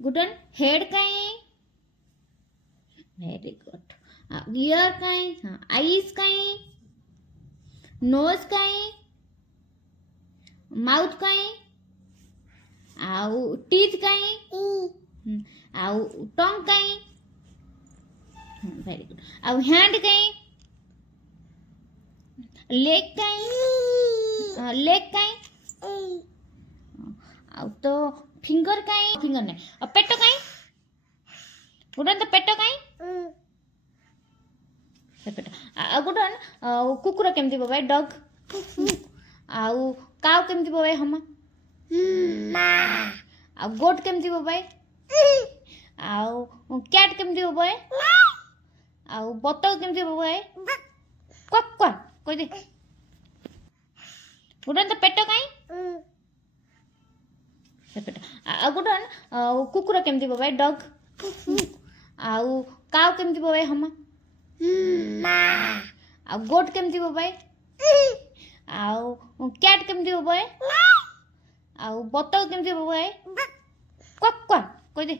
good one head कहीं very good year कहीं हाँ आईज कहीं नोज कहीं माउथ कहीं आउ टीथ कहीं आउ टंग कहीं वेरी गुड आउ हैंड कहीं लेग कहीं आउ तो फिंगर कहीं फिंगर नहीं और पेट कहीं गुडन तो पेट कहीं पेट गुडन कुकुर केमती बोबाय डग आउ काउ केमती बोबाय हम आउ गोट केमती बोबाय आउ कैट केमती बोबाय आउ बतख केमती बोबाय क्वाक क्वाक कोई दे गुडन तो पेट कहीं पेट गुडन कुकुर केमती बोबाय डग आउ काउ केमती बोबाय हम आउ गोट केमती बोबाय आउ कैट केमती बोबाय आउ बतख केमती बोबाय क्वाक क्वाक कोई दे